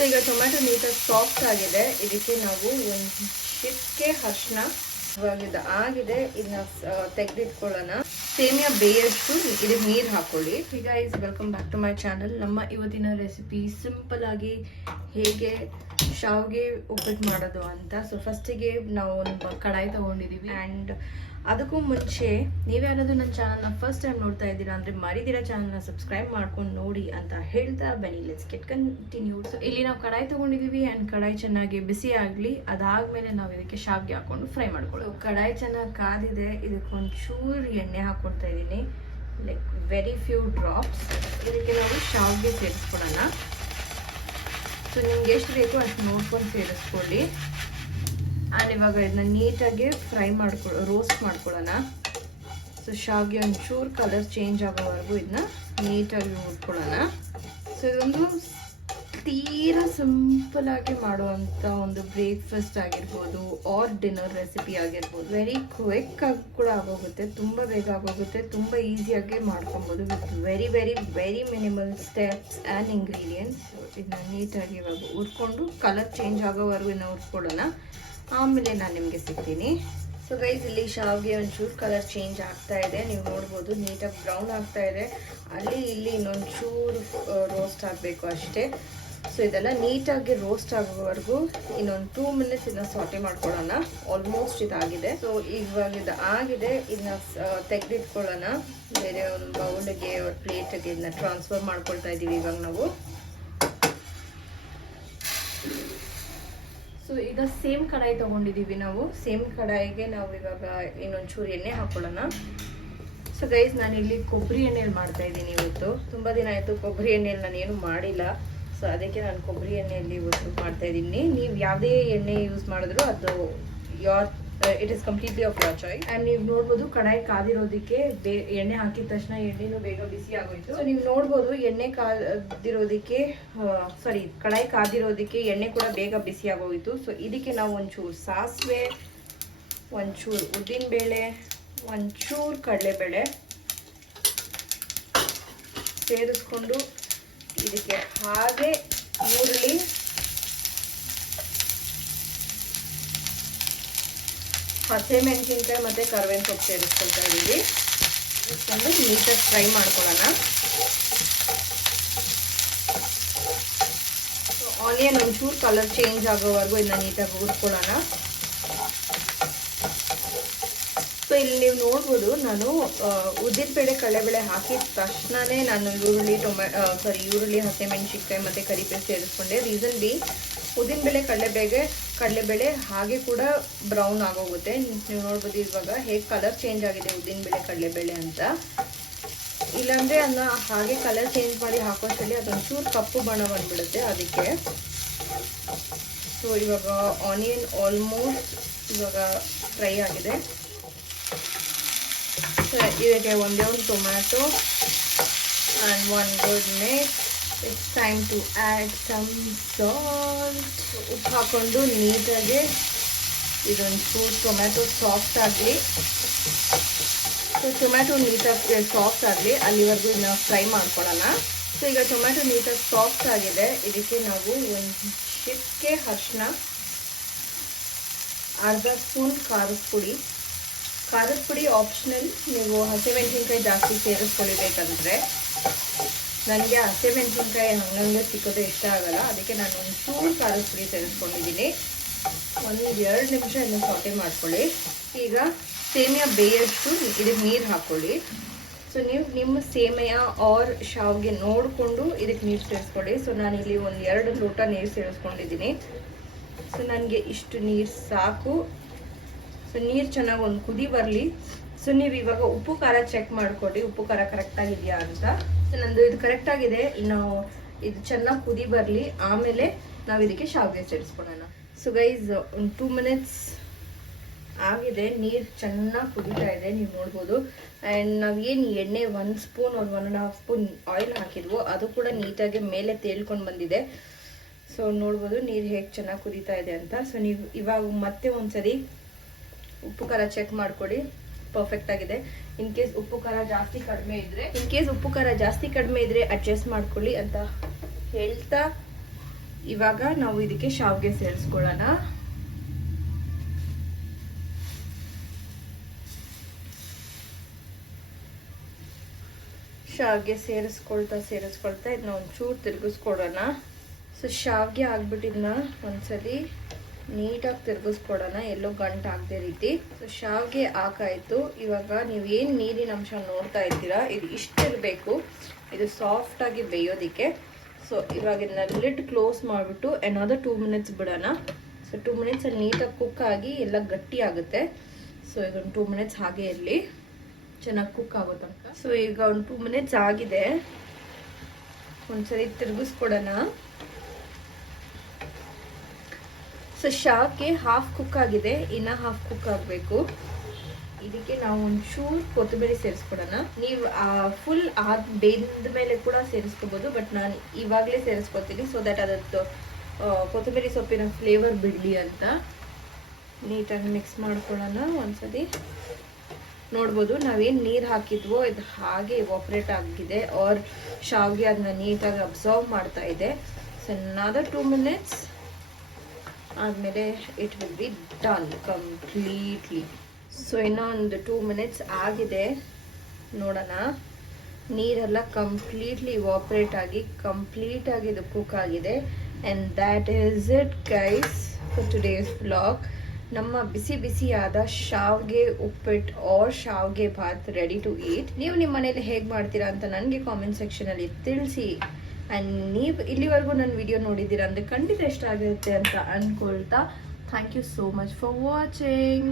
So ಈಗ tomato ನೀಟಾಗಿ soft ಆಗಿದೆ. ಇದಕ್ಕೆ ನಾವು ಒಂದು ಚಿಕ್ಕೆ ಅರ್ಶಿನ ಇವಾಗಿದ ಆಗಿದೆ. ಇದನ್ನ ತೆಗೆದಿಟ್ಕೊಳ್ಳೋಣ. ಸೇಮಿಯಾ ಬೇಯಷ್ಟು ಇದಕ್ಕೆ ನೀರು ಹಾಕೊಳ್ಳಿ. ಈಗ is welcome back to my channel ನಮ್ಮ ಇವತ್ತಿನ ರೆಸಿಪಿ ಸಿಂಪಲ್ ಆಗಿ ಹೇಗೆ ಶಾವ್ಗೆ ಉಪ್ಪಿಟ್ಟು ಮಾಡೋದು ಅಂತ. ಸೊ ಫಸ್ಟಿಗೆ ನಾವು ಒಂದು ಕಡಾಯಿ ತೊಗೊಂಡಿದ್ದೀವಿ ಆ್ಯಂಡ್ ಅದಕ್ಕೂ ಮುಂಚೆ ನೀವ್ಯಾರಾದ್ರೂ ನನ್ನ ಚಾನಲ್ನ ಫಸ್ಟ್ ಟೈಮ್ ನೋಡ್ತಾ ಇದ್ದೀರಾ ಅಂದರೆ ಮರಿದಿರೋ ಚಾನಲ್ನ ಸಬ್ಸ್ಕ್ರೈಬ್ ಮಾಡ್ಕೊಂಡು ನೋಡಿ ಅಂತ ಹೇಳ್ತಾ ಬನ್ನಿ. ಲೆಟ್ಸ್ ಗೆಟ್ ಕಂಟಿನ್ಯೂ ಸೊ ಇಲ್ಲಿ ನಾವು ಕಡಾಯಿ ತೊಗೊಂಡಿದ್ದೀವಿ ಆ್ಯಂಡ್ ಕಡಾಯಿ ಚೆನ್ನಾಗಿ ಬಿಸಿ ಆಗಲಿ. ಅದಾದಮೇಲೆ ನಾವು ಇದಕ್ಕೆ ಶಾವಿಗೆ ಹಾಕ್ಕೊಂಡು ಫ್ರೈ ಮಾಡ್ಕೊಳ್ಳೋ ಕಡಾಯಿ ಚೆನ್ನಾಗಿ ಕಾದಿದೆ. ಇದಕ್ಕೆ ಒಂಚೂರು ಎಣ್ಣೆ ಹಾಕ್ಕೊಡ್ತಾ ಇದ್ದೀನಿ. ಲೈಕ್ ವೆರಿ ಫ್ಯೂ ಡ್ರಾಪ್ಸ್ ಇದಕ್ಕೆ ನಾವು ಶಾವಿಗೆ ಸೇರಿಸ್ಕೊಳ್ಳೋಣ ಸೊ ನಿಮ್ಗೆ ಎಷ್ಟು ಬೇಕು ಅಷ್ಟು ನೋಡ್ಕೊಂಡು ಸೇರಿಸ್ಕೊಳ್ಳಿ. ಆ್ಯಂಡ್ ಇವಾಗ ಇದನ್ನ ನೀಟಾಗಿ ಫ್ರೈ ಮಾಡ್ಕೊ ರೋಸ್ಟ್ ಮಾಡ್ಕೊಳ್ಳೋಣ. ಸೊ ಶಾವಿಗೆ ಒಂಚೂರು ಕಲರ್ ಚೇಂಜ್ ಆಗೋವರೆಗೂ ಇದನ್ನ ನೀಟಾಗಿ ಹುರ್ಕೊಳ್ಳೋಣ. ಸೊ ಇದೊಂದು ತೀರಾ ಆಗಿ ಮಾಡುವಂಥ ಒಂದು ಬ್ರೇಕ್ಫಾಸ್ಟ್ ಆಗಿರ್ಬೋದು ಆರ್ ಡಿನ್ನರ್ ರೆಸಿಪಿ ಆಗಿರ್ಬೋದು. ವೆರಿ ಕ್ವಿಕ್ ಆಗಿ ಕೂಡ ಆಗೋಗುತ್ತೆ. ತುಂಬ ಬೇಗ ಆಗೋಗುತ್ತೆ. ತುಂಬ ಈಸಿಯಾಗಿ ಮಾಡ್ಕೊಬೋದು with very very very minimal steps and ingredients ಇದನ್ನ ನೀಟಾಗಿ ಇವಾಗ ಹುರ್ಕೊಂಡು ಕಲರ್ ಚೇಂಜ್ ಆಗೋವರೆಗೂ ನಾವು ಹುರ್ಕೊಳ್ಳೋಣ ಆಮೇಲೆ ನಾನು ನಿಮಗೆ ಸಿಗ್ತೀನಿ. ಸೊ ಗೈಸ್ ಇಲ್ಲಿ ಶಾವಿಗೆ ಒಂಚೂರು ಕಲರ್ ಚೇಂಜ್ ಆಗ್ತಾ ಇದೆ. ನೀವು ನೋಡ್ಬೋದು ನೀಟಾಗಿ ಬ್ರೌನ್ ಆಗ್ತಾ ಇದೆ. ಅಲ್ಲಿ, ಇಲ್ಲಿ ಇನ್ನೊಂಚೂರು ರೋಸ್ಟ್ ಆಗಬೇಕು ಅಷ್ಟೇ. ಸೊ ಇದೆಲ್ಲ ನೀಟಾಗಿ ರೋಸ್ಟ್ ಆಗೋವರೆಗೂ ಇನ್ನೊಂದು ಟೂ ಮಿನಿಟ್ಸ್ ಇದನ್ನ ಸಾಟಿ ಮಾಡ್ಕೊಳ್ಳೋಣ. ಆಲ್ಮೋಸ್ಟ್ ಇದಾಗಿದೆ. ಸೊ ಇವಾಗ ಇದು ಆಗಿದೆ ಇದನ್ನ ತೆಗೆದಿಟ್ಕೊಳ್ಳೋಣ. ಬೇರೆ ಒಂದು ಬೌಲ್ಗೆ ಪ್ಲೇಟಿಗೆ ಇದನ್ನ ಟ್ರಾನ್ಸ್ಫರ್ ಮಾಡ್ಕೊಳ್ತಾ ಇದ್ದೀವಿ ಇವಾಗ ನಾವು. ಸೊ ಈಗ ಸೇಮ್ ಕಡಾಯಿ ತೊಗೊಂಡಿದ್ದೀವಿ ನಾವು. ಸೇಮ್ ಕಡಾಯಿಗೆ ನಾವು ಇವಾಗ ಇನ್ನೊಂಚೂರು ಎಣ್ಣೆ ಹಾಕೊಳ್ಳೋಣ. ಸೊ ಗೈಸ್ ನಾನು ಇಲ್ಲಿ ಕೊಬ್ಬರಿ ಎಣ್ಣೆಯಲ್ಲಿ ಮಾಡ್ತಾ ಇದ್ದೀನಿ ಇವತ್ತು. ತುಂಬ ದಿನ ಆಯಿತು ಕೊಬ್ಬರಿ ಎಣ್ಣೆಯಲ್ಲಿ ನಾನು ಏನು ಮಾಡಿಲ್ಲ. ಸೊ ಅದಕ್ಕೆ ನಾನು ಕೊಬ್ಬರಿ ಎಣ್ಣೆಯಲ್ಲಿ ಇವತ್ತು ಮಾಡ್ತಾ ಇದ್ದೀನಿ. ನೀವು ಯಾವುದೇ ಎಣ್ಣೆ ಯೂಸ್ ಮಾಡಿದ್ರು ಅದು your it is completely of your choice and ನೀವು ನೋಡ್ಬೋದು ಕಡಾಯಿ ಕಾದಿರೋದಕ್ಕೆ ಬೇ ಎಣ್ಣೆ ಹಾಕಿದ ತಕ್ಷಣ ಎಣ್ಣೆನೂ ಬೇಗ ಬಿಸಿ ಆಗೋಯ್ತು. ಸೊ ನೀವು ನೋಡ್ಬೋದು ಎಣ್ಣೆ ಕಾದಿರೋದಕ್ಕೆ ಸಾರಿ ಕಡಾಯಿ ಕಾದಿರೋದಕ್ಕೆ ಎಣ್ಣೆ ಕೂಡ ಬೇಗ ಬಿಸಿ ಆಗೋಯ್ತು. ಸೊ ಇದಕ್ಕೆ ನಾವು ಒಂಚೂರು ಸಾಸಿವೆ ಒಂಚೂರು ಉದ್ದಿನಬೇಳೆ ಒಂಚೂರು ಕಡಲೆಬೇಳೆ ಸೇರಿಸ್ಕೊಂಡು ಇದಕ್ಕೆ ಹಾಗೆ ಈರುಳ್ಳಿ. ಹಸಿಮೆಣಸಿನ್ಕಾಯಿ ಮತ್ತು ಕರ್ಬೇವಿನ ಸೊಪ್ಪು ಸೇರಿಸ್ಕೊಳ್ತಾ ಇದ್ದೀವಿ ಇಟ್ಕೊಂಡು ನೀಟಾಗಿ ಫ್ರೈ ಮಾಡ್ಕೊಳ್ಳೋಣ. ಆನಿಯನ್ ಒಂಚೂರು ಕಲರ್ ಚೇಂಜ್ ಆಗೋವರೆಗೂ ಇದನ್ನ ನೀಟಾಗಿ ಹುರ್ಕೊಳ್ಳೋಣ. ಸೊ ಇಲ್ಲಿ ನೀವು ನೋಡ್ಬೋದು, ನಾನು ಉದ್ದಿನಬೇಳೆ ಕಡಲೆಬೇಳೆ ಹಾಕಿದ ತಕ್ಷಣವೇ ನಾನು ಈರುಳ್ಳಿ, ಟೊಮೆ ಸಾರಿ ಈರುಳ್ಳಿ ಹಸಿಮೆಣಸಿನ್ಕಾಯಿ ಮತ್ತು ಕರಿಬೇವು ಸೇರಿಸ್ಕೊಂಡೆ. ರೀಸನ್ ಬಿ ಉದ್ದಿನಬೇಳೆ ಕಡಲೆಬೇಗೆ, ಕಡಲೆಬೇಳೆ ಹಾಗೆ ಕೂಡ ಬ್ರೌನ್ ಆಗೋಗುತ್ತೆ. ನೀವು ನೋಡ್ಬೋದು ಇವಾಗ ಹೇಗೆ ಕಲರ್ ಚೇಂಜ್ ಆಗಿದೆ ಉದ್ದಿನಬೇಳೆ ಕಡಲೆಬೇಳೆ ಅಂತ. ಇಲ್ಲಾಂದರೆ ಅದನ್ನ ಹಾಗೆ ಕಲರ್ ಚೇಂಜ್ ಮಾಡಿ ಹಾಕೋಷ್ಟರಲ್ಲಿ ಅದೊಂಚೂರು ಕಪ್ಪು ಬಣ್ಣ ಬಂದ್ಬಿಡುತ್ತೆ ಅದಕ್ಕೆ. ಸೊ ಇವಾಗ ಆನಿಯನ್ ಆಲ್ಮೋಸ್ಟ್ ಇವಾಗ ಫ್ರೈ ಆಗಿದೆ. ಇದಕ್ಕೆ ಒಂದೇ ಒಂದು tomato and one good mix it's time to add some salt ಉಪ್ಪು ಹಾಕ್ಕೊಂಡು ನೀಟಾಗಿ ಇದೊಂದು ಚೂರು ಟೊಮ್ಯಾಟೊ ಸಾಫ್ಟ್ ಆಗಲಿ ಸೊ ಟೊಮ್ಯಾಟೊ ನೀಟಾಗಿ ಸಾಫ್ಟ್ ಆಗಲಿ ಅಲ್ಲಿವರೆಗೂ ನಾವು ಫ್ರೈ ಮಾಡ್ಕೊಳ್ಳೋಣ ಸೊ ಈಗ ಟೊಮ್ಯಾಟೊ ನೀಟಾಗಿ ಸಾಫ್ಟ್ ಆಗಿದೆ. ಇದಕ್ಕೆ ನಾವು ಒಂದು ಚಿಕ್ಕೆ ಅರಿಶಿನ ಅರ್ಧ ಸ್ಪೂನ್ ಖಾರದ ಪುಡಿ. ಖಾರದ ಪುಡಿ ಆಪ್ಷನಲ್ ನೀವು ಹಸಿಮೆಣಸಿನ್ಕಾಯಿ ಜಾಸ್ತಿ ಸೇರಿಸ್ಕೊಳ್ಬೇಕಂದ್ರೆ ನನಗೆ ಹಸಿಮೆಣಸಿನ್ಕಾಯಿ ಹಂಗಂಗೆ ಸಿಕ್ಕೋದು ಇಷ್ಟ ಆಗಲ್ಲ. ಅದಕ್ಕೆ ನಾನು ಒಂದು ಚೂರು ಖಾರದ ಪುಡಿ ಸೇರಿಸ್ಕೊಂಡಿದ್ದೀನಿ. ಒಂದು ಎರಡು ನಿಮಿಷ ಇನ್ನು ಸಾಟೆ ಮಾಡ್ಕೊಳ್ಳಿ. ಈಗ ಸೇಮಿಯಾ ಬೇಯಷ್ಟು ಇದಕ್ಕೆ ನೀರು ಹಾಕ್ಕೊಳ್ಳಿ ಸೊ ನೀವು ನಿಮ್ಮ ಸೇಮೆಯ ಆರ್ ಶಾವ್ಗೆ ನೋಡಿಕೊಂಡು ಇದಕ್ಕೆ ನೀರು ಸೇರಿಸ್ಕೊಳ್ಳಿ. ಸೊ ನಾನಿಲ್ಲಿ ಒಂದು ಎರಡು ಲೋಟ ನೀರು ಸೇರಿಸ್ಕೊಂಡಿದ್ದೀನಿ. ಸೊ ನನಗೆ ಇಷ್ಟು ನೀರು ಸಾಕು. ಸೊ ನೀರು ಚೆನ್ನಾಗಿ ಒಂದು ಕುದಿ ಬರಲಿ. ಸೊ ನೀವು ಇವಾಗ ಉಪ್ಪು, ಖಾರ ಚೆಕ್ ಮಾಡ್ಕೊಳ್ಳಿ ಉಪ್ಪು, ಖಾರ ಕರೆಕ್ಟಾಗಿದೆಯಾ ಅಂತ. ಸೊ ನಂದು ಇದು ಕರೆಕ್ಟಾಗಿದೆ ಇನ್ನು ಇದು ಚೆನ್ನಾಗಿ ಕುದಿ ಬರಲಿ. ಆಮೇಲೆ ನಾವು ಇದಕ್ಕೆ ಶಾವಿಗೆ ಸೇರಿಸ್ಕೊಳ್ಳೋಣ ಸೊ ಗೈಸ್ ಒಂದು ಟೂ ಮಿನಿಟ್ಸ್ ಆಗಿದೆ. ನೀರು ಚೆನ್ನಾಗಿ ಕುದೀತಾ ಇದೆ. ನೀವು ನೋಡ್ಬೋದು. ಆ್ಯಂಡ್ ನಾವೇನು ಎಣ್ಣೆ ಒಂದು ಸ್ಪೂನ್ ಒಂದು one and half spoon oil ಹಾಕಿದ್ವು, ಅದು ಕೂಡ ನೀಟಾಗಿ ಮೇಲೆ ತೇಳ್ಕೊಂಡು ಬಂದಿದೆ. ಸೊ ನೋಡ್ಬೋದು ನೀರು ಹೇಗೆ ಚೆನ್ನಾಗಿ ಕುದೀತಾ ಇದೆ ಅಂತ. ಸೊ ನೀವು ಇವಾಗ ಮತ್ತೆ ಒಂದ್ಸರಿ ಉಪ್ಪು ಖಾರ ಚೆಕ್ ಮಾಡ್ಕೊಡಿ. ಪರ್ಫೆಕ್ಟ್ ಆಗಿದೆ. ಇನ್ ಕೇಸ್ ಉಪ್ಪು ಖಾರ ಜಾಸ್ತಿ ಕಡಿಮೆ ಇದ್ರೆ ಇನ್ ಕೇಸ್ ಉಪ್ಪು ಖಾರ ಜಾಸ್ತಿ ಕಡಿಮೆ ಇದ್ರೆ ಅಡ್ಜಸ್ಟ್ ಮಾಡ್ಕೊಳ್ಳಿ ಅಂತ ಹೇಳ್ತಾ ಇವಾಗ ನಾವು ಇದಕ್ಕೆ ಶಾವ್ಗೆ ಸೇರಿಸ್ಕೊಳ್ಳೋಣ. ಶಾವ್ಗೆ ಸೇರಿಸ್ಕೊಳ್ತಾ ಸೇರಿಸ್ಕೊಳ್ತಾ ಇದನ್ನ ಒಂಚೂರು ತಿರುಗಿಸ್ಕೊಡೋಣ. ಸೊ ಶಾವ್ಗೆ ಆಗ್ಬಿಟ್ಟಿದ್ನ ಒಂದ್ಸಲಿ. ನೀಟಾಗಿ ತಿರುಗಿಸ್ಕೊಡೋಣ. ಎಲ್ಲೋ ಗಂಟು ಆಗದೆ ರೀತಿ. ಸೊ ಶಾವಿಗೆ ಹಾಕಾಯಿತು. ಇವಾಗ ನೀವು ಏನು ನೀರಿನ ಅಂಶ ನೋಡ್ತಾ ಇದ್ದೀರಾ? ಇದು ಇಷ್ಟಿರಬೇಕು. ಇದು ಸಾಫ್ಟಾಗಿ ಬೇಯೋದಕ್ಕೆ. ಸೊ ಇವಾಗ ಇದನ್ನ ಲಿಡ್ ಕ್ಲೋಸ್ ಮಾಡಿಬಿಟ್ಟು ಏನಾದರೂ ಟೂ ಮಿನಿಟ್ಸ್ ಬಿಡೋಣ. ಸೊ ಟೂ ಮಿನಿಟ್ಸಲ್ಲಿ ನೀಟಾಗಿ ಕುಕ್ ಆಗಿ ಎಲ್ಲ ಗಟ್ಟಿ ಆಗುತ್ತೆ. ಸೊ ಈಗ ಒಂದು ಟೂ ಮಿನಿಟ್ಸ್ ಹಾಗೆ ಇರಲಿ. ಚೆನ್ನಾಗಿ ಕುಕ್ ಆಗೋ ತನಕ. ಸೊ ಈಗ ಒಂದು ಟೂ ಮಿನಿಟ್ಸ್ ಆಗಿದೆ. ಒಂದ್ಸರಿ ತಿರುಗಿಸ್ಕೊಡೋಣ. ಸೊ ಶಾವ್ಗೆ ಹಾಫ್ ಕುಕ್ ಆಗಿದೆ. ಇನ್ನ ಹಾಫ್ ಕುಕ್ ಆಗಬೇಕು. ಇದಕ್ಕೆ ನಾವು ಒಂಚೂರು ಕೊತ್ತಂಬರಿ ಸೇರಿಸ್ಕೊಡೋಣ. ನೀವು ಫುಲ್ ಆದ ಬೇಯ್ದ ಮೇಲೆ ಕೂಡ ಸೇರಿಸ್ಕೋಬೋದು ಬಟ್ ನಾನು ಇವಾಗಲೇ ಸೇರಿಸ್ಕೊತೀನಿ ಸೊ ದಟ್ ಅದತ್ತು ಕೊತ್ತಂಬರಿ ಸೊಪ್ಪಿನ ಫ್ಲೇವರ್ ಬಿಡಲಿ ಅಂತ. ನೀಟಾಗಿ ಮಿಕ್ಸ್ ಮಾಡ್ಕೊಳ್ಳೋಣ ಒಂದ್ಸತಿ. ನೋಡ್ಬೋದು ನಾವೇನು ನೀರು ಹಾಕಿದ್ವೋ, ಇದು ಹಾಗೆ ಇವಾಪ್ರೇಟ್ ಆಗಿದೆ ಆರ್ ಶಾವ್ಗೆ ಅದನ್ನ ನೀಟಾಗಿ ಅಬ್ಸರ್ವ್ ಮಾಡ್ತಾ ಇದೆ. ಸೊ ನಾದರ್ ಟೂ ಮಿನಿಟ್ಸ್ ಆದಮೇಲೆ it will be done completely so ಇನ್ನೂ ಒಂದು ಟೂ ಮಿನಿಟ್ಸ್ ಆಗಿದೆ. ನೋಡೋಣ. ನೀರೆಲ್ಲ ಕಂಪ್ಲೀಟ್ಲಿ ಆಪ್ರೇಟ್ ಆಗಿ ಕಂಪ್ಲೀಟಾಗಿ ಇದು ಕುಕ್ ಆಗಿದೆ. And that is it guys for today's blog ನಮ್ಮ ಬಿಸಿ ಬಿಸಿಯಾದ ಶಾವ್ಗೆ ಉಪ್ಪಿಟ್ಟು ಆರ್ ಶಾವ್ಗೆ ಭಾತ್ ರೆಡಿ ಟು ಈಟ್ ನೀವು ನಿಮ್ಮ ಮನೇಲಿ ಹೇಗೆ ಮಾಡ್ತೀರಾ ಅಂತ ನನಗೆ ಕಾಮೆಂಟ್ ಸೆಕ್ಷನಲ್ಲಿ ತಿಳಿಸಿ. ಆ್ಯಂಡ್ ನೀವು ಇಲ್ಲಿವರೆಗೂ ನನ್ನ ವಿಡಿಯೋ ನೋಡಿದ್ದೀರಾ ಅಂದರೆ ಖಂಡಿತ ಇಷ್ಟ ಆಗಿರುತ್ತೆ ಅಂತ ಅಂದ್ಕೊಳ್ತಾ thank you so much for watching